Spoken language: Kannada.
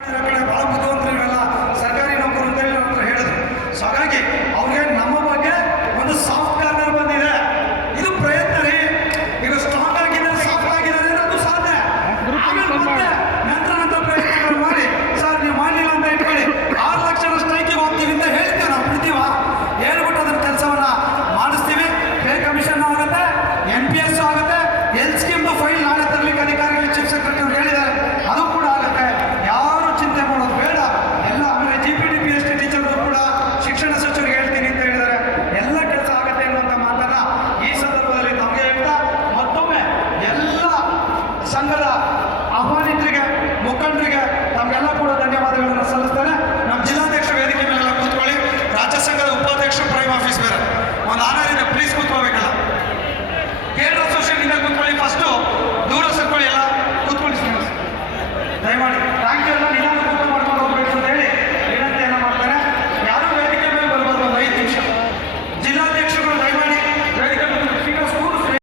Thank you. ಸಂಘದ ಆಹ್ವಾನಿತರಿಗೆ ಮುಖಂಡರಿಗೆ ಎಲ್ಲ ಕೂಡ ಧನ್ಯವಾದಗಳನ್ನು ಸಲ್ಲಿಸ್ತೇನೆ. ನಮ್ಮ ಜಿಲ್ಲಾಧ್ಯಕ್ಷ ವೇದಿಕೆ ಮೇಲೆಲ್ಲ ಕೂತ್ಕೊಳ್ಳಿ. ರಾಜ್ಯ ಸಂಘದ ಉಪಾಧ್ಯಕ್ಷ ಪ್ರೈಮ್ ಆಫೀಸ್ ಬೇರೆ. ಒಂದು ಆನಂದ ಇದೆ ಪ್ಲೀಸ್ ಕೂತ್ಕೋಬೇಕಲ್ಲ. ಕೇಂದ್ರ ಅಸೋಸಿಯೇಷನ್ ಇಂದ ಕೂತ್ಕೊಳ್ಳಿ ಫಸ್ಟು ದೂರ ಸರ್ಕೊಳ್ಳಿ ಎಲ್ಲ. ಕೂತ್ಕೊಳ್ಳಿ ದಯಮಾಡಿ.